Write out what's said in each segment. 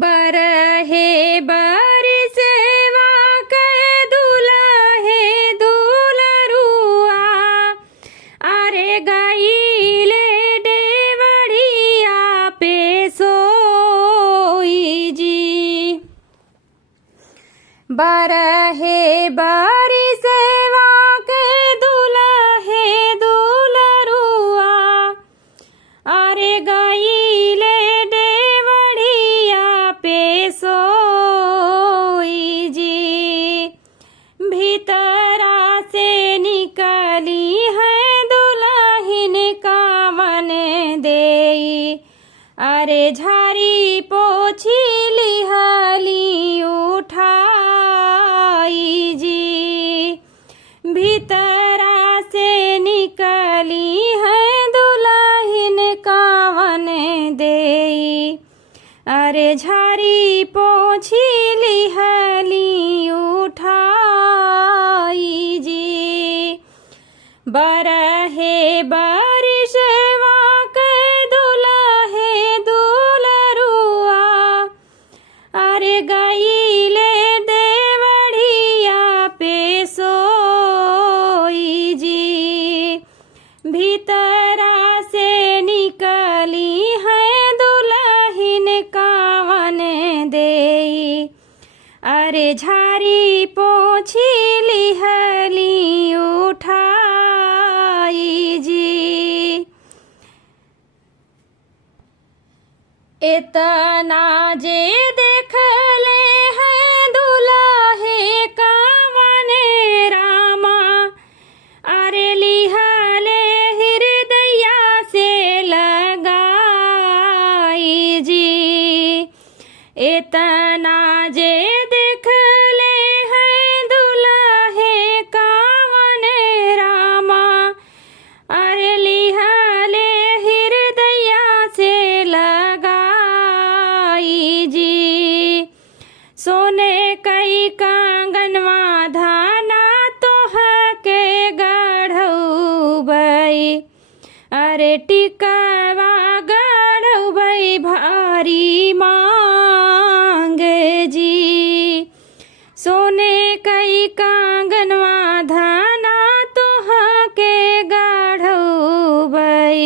बरहे बरिसेवा के दुलहे दुलरुआ अरे गईले डेवढ़िया पे सोई जी। बरहे बरिसेवा के दुलहे दुलरुआ अरे गईले डेवढ़िया पे सोई जी। भीतरा से निकली है दुल्हन कावन देई अरे झारी पोछी लिहली उठाई जी। भीतरा से निकली है दुल्हन कावन देई अरे झारी पोछी लिहली उठाई जी। बरहे बरिसेवा के दुलहे दुलरुआ अरे गईले देवढ़िया पे सोई जी। भीतरा से निकली है दुल्हन कावन देई अरे झारी पोछी लिहली उठाई जी। इतना जे देखले है दुल्हे कावन रामा अरे लिहले हृदया से लगाई जी। इतना जे देखले है दुल्हे कावन रामा अरे लिहले हृदया से लगाई जी। सोने कई कांगनवा धाना तोह के गढ़उबई अरे टिकवा गढ़उबई भारी मांग जी। सोने कई कांगनवा धाना तोह के गढ़उबई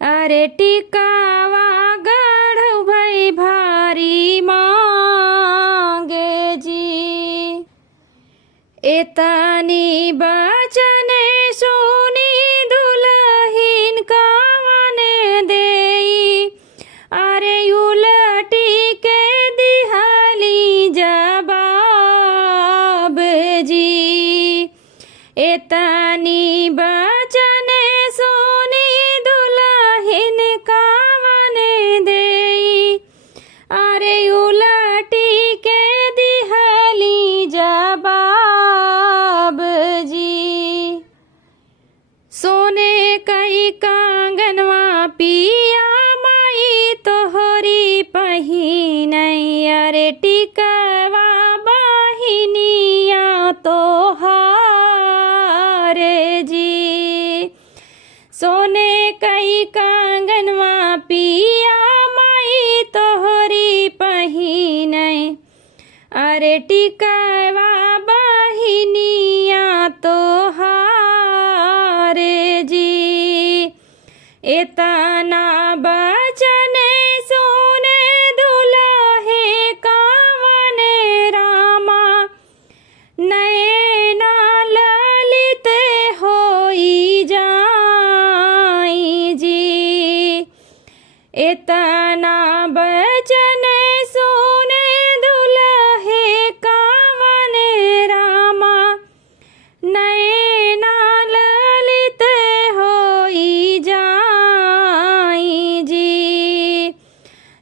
अरे टिकावा गढ़उबई भारी मांगे जी। इतनी बचन सुनी दुल्हन कावन देई अरे उलटी के दिहली जवाब जी। इतनी बचन सुनी दुल्हन कावन देई अरे उलटी के दिहली जवाब जी। सोने कई कांगनवा पिया माई तोहरी पहिनई अरे टिकवा बहिनिया तोहार जी। सोने कई कांगनवा पिया माई तोहरी पहिनई अरे टिकवा बहिनिया तोहार जी। इतना बचन सुने दुल्हे कावन रामा नैना ललित होई जाई जी। इतना बचन सुने दुल्हे कावन रामा नैना ललित होई जाई जी।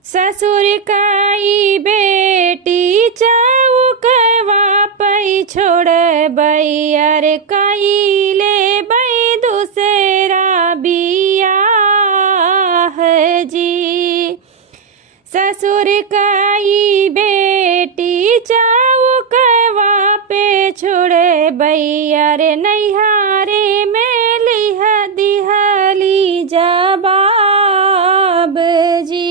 ससुर कई बेटी चौकवा पई छोड़बई अरे कईले बई दूसरा बियाह जी। ससुर कई बेटी चौकवा पे छोड़बई अरे नैहारे में लिह दिहली जवाब जी।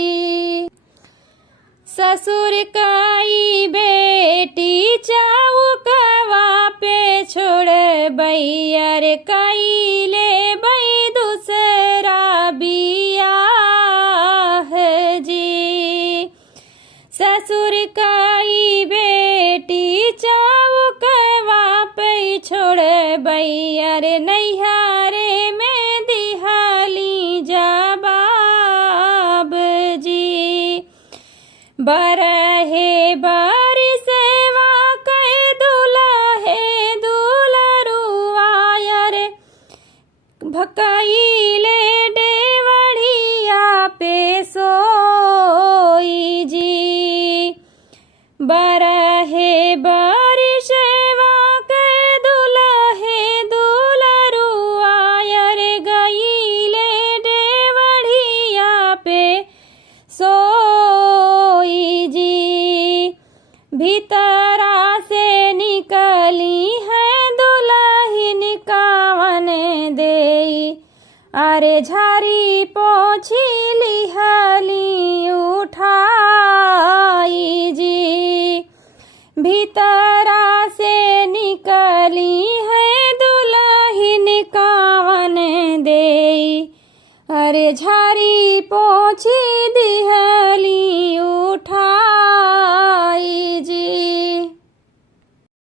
ससुर काई बेटी चौकवा पे छोड़े बैया रे काई ले बै दूसरा बियाह जी। ससुर काई बेटी चौकवा पे छोड़े बैया रे नैहरे में दिहाली जवाब जी। बरहे बारी सेवा कहे दुल्हे दुलरुआ रे भकाईले डेवढ़िया पे सोई जी। बरहे बारी सेवा कहे दुल्हे दुलरुआ रे गईले डेवढ़िया पे सोई जी। भीतरा से निकली है दुल्हन कावन देई अरे झारी पोछी लिहली उठाई जी। भीतरा से निकली है दुल्हन कावन देई अरे झारी पोछी दिहली उठा